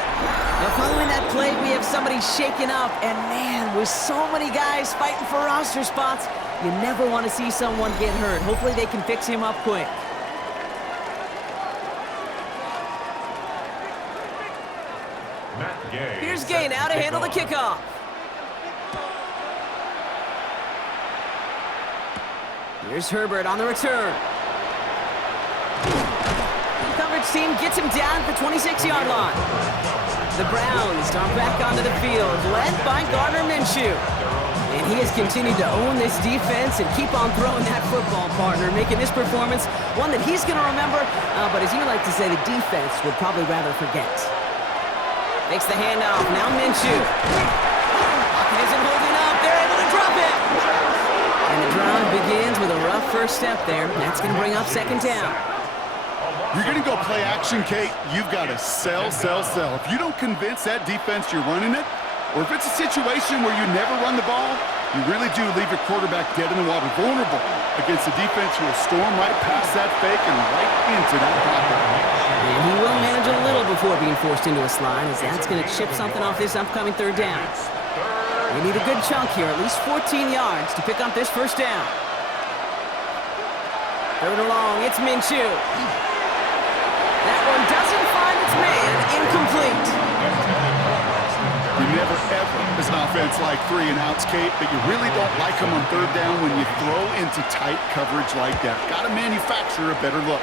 Now following that play, we have somebody shaken up, and man, with so many guys fighting for roster spots, you never want to see someone get hurt. Hopefully they can fix him up quick. Here's Gay now to handle the kickoff. Here's Herbert on the return. The coverage team gets him down at the 26-yard line. The Browns are back onto the field, led by Gardner Minshew. And he has continued to own this defense and keep on throwing that football, partner, making this performance one that he's going to remember, but as you like to say, the defense would probably rather forget. Makes the handoff, now Minshew. Pocket isn't holding up, they're able to drop it. And the drive begins with a rough first step there. That's going to bring up 2nd down. You're going to go play action, Kate. You've got to sell. If you don't convince that defense you're running it, or if it's a situation where you never run the ball, you really do leave your quarterback dead in the water, vulnerable against a defense who will storm right past that fake and right into that pocket. And he will manage a little before being forced into a slide, as that's going to chip something off this upcoming 3rd down. They need a good chunk here, at least 14 yards to pick up this 1st down. 3rd and long, it's Minshew. That one doesn't find its man, incomplete. You never ever as an offense like 3 and outs, Kate, but you really don't like them on third down when you throw into tight coverage like that. Got to manufacture a better look.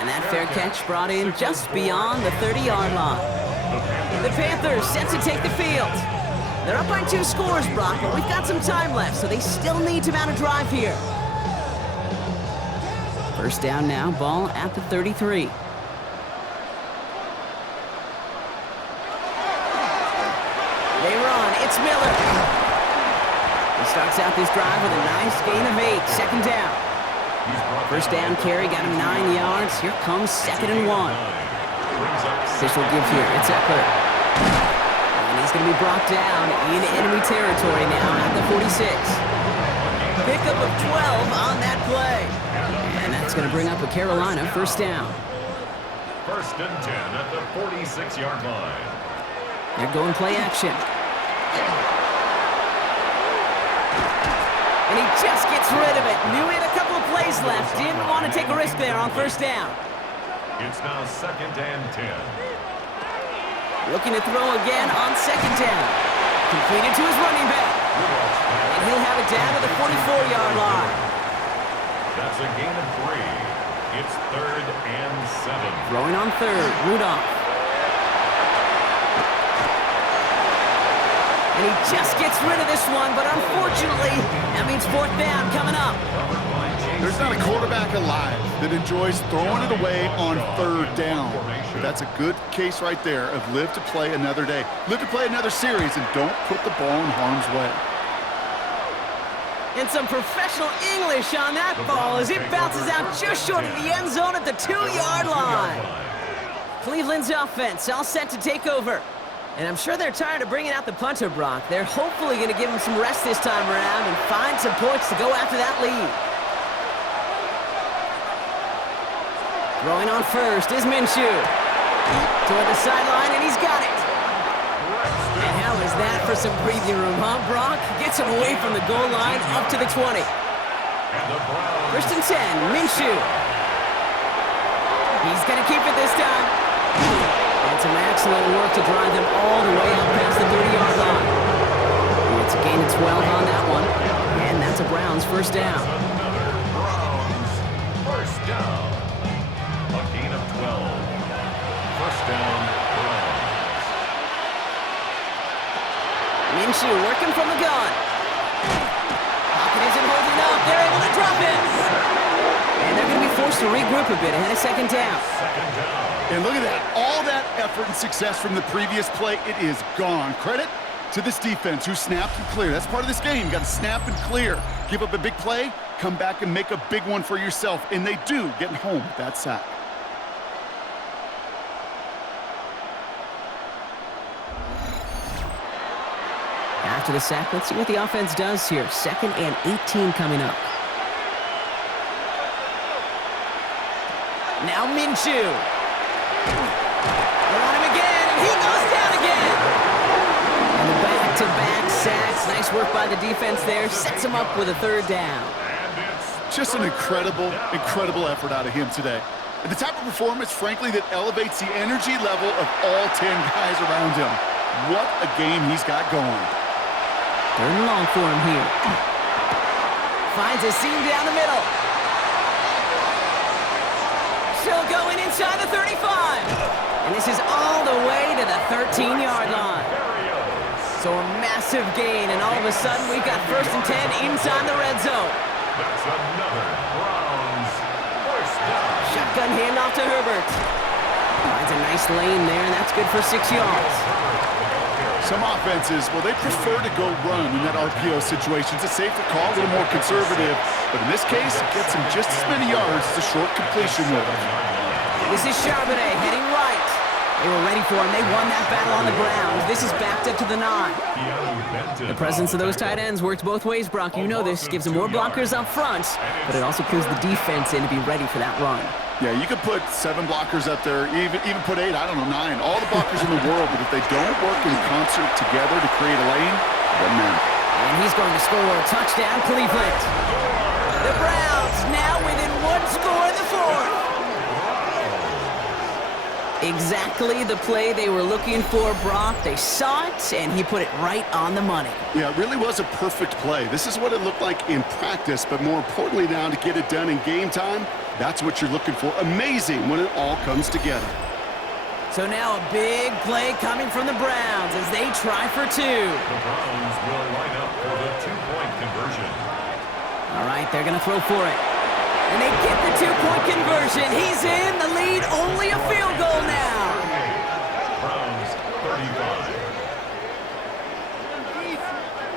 And that fair catch brought in just beyond the 30-yard line. The Panthers set to take the field. They're up by 2 scores, Brock, but we've got some time left, so they still need to mount a drive here. First down now, ball at the 33. They run, it's Miller. He starts out this drive with a nice gain of 8, second down. First down carry, got him 9 yards. Here comes 2nd and 1. Official give here, it's Eckler. And he's going to be brought down in enemy territory now at the 46. Pickup of 12 on that play. And that's going to bring up a Carolina first down. First and 10 at the 46-yard line. They're going play action. And he just gets rid of it. Knew he had a couple of plays left. Didn't want to take a risk there on first down. It's now 2nd and 10. Looking to throw again on 2nd down. Completed to his running back. And he'll have it down to the 44-yard line. That's a gain of 3. It's 3rd and 7. Throwing on third, Rudolph. And he just gets rid of this one, but unfortunately, that means 4th down coming up. There's not a quarterback alive that enjoys throwing it away on third down. But that's a good case right there of live to play another day. Live to play another series and don't put the ball in harm's way. And some professional English on that ball as it bounces out just short of the end zone at the 2-yard line. Cleveland's offense all set to take over. And I'm sure they're tired of bringing out the punter, Brock. They're hopefully going to give him some rest this time around and find some points to go after that lead. Throwing on first is Minshew. Toward the sideline, and he's got it. And how is that for some breathing room, huh, Brock? Gets him away from the goal line up to the 20. First and 10, Minshew. He's going to keep it this time. And some excellent work to drive them all the way up past the 30-yard line. It's a gain of 12 on that one. And that's a Browns first down. Browns first down. A gain of 12. First down, Browns. Minshew working from the gun. Pocket isn't holding up. They're able to drop it. And they're going to be forced to regroup a bit ahead of 2nd down. And look at that. All that effort and success from the previous play, it is gone. Credit to this defense who snapped and cleared. That's part of this game. You got to snap and clear. Give up a big play, come back and make a big one for yourself. And they do, getting home with that sack. After the sack, let's see what the offense does here. 2nd and 18 coming up. Now Minshew. They're on him again, and he goes down again. And the back-to-back sacks. Nice work by the defense there. Sets him up with a 3rd down. Just an incredible effort out of him today. And the type of performance, frankly, that elevates the energy level of all 10 guys around him. What a game he's got going. 3rd and long for him here. Finds a seam down the middle. Still going inside the 35. And this is all the way to the 13-yard line. So a massive gain, and all of a sudden we've got 1st and 10 inside the red zone. That's another Browns first down. Shotgun handoff to Herbert. Finds a nice lane there, and that's good for 6 yards. Some offenses, well, they prefer to go run in that RPO situation. It's a safer call, a little more conservative. But in this case, it gets him just as many yards as a short completion with it. This is Charbonnet heading right. They were ready for him. They won that battle on the ground. This is backed up to the 9. The presence of those tight ends works both ways, Brock. You know this. Gives them more blockers up front, but it also pulls the defense in to be ready for that run. Yeah, you could put 7 blockers up there, even put 8, I don't know, 9. All the blockers in the world, but if they don't work in concert together to create a lane, it doesn't matter. And he's going to score a touchdown, Cleveland. The Browns now within 1 score in the 4th. Exactly the play they were looking for, Brock. They saw it, and he put it right on the money. Yeah, it really was a perfect play. This is what it looked like in practice, but more importantly now to get it done in game time, that's what you're looking for. Amazing when it all comes together. So now a big play coming from the Browns as they try for two. The Browns will line up for the two-point conversion. All right, they're going to throw for it. And they get the two-point conversion. He's in. The lead, only a field goal now.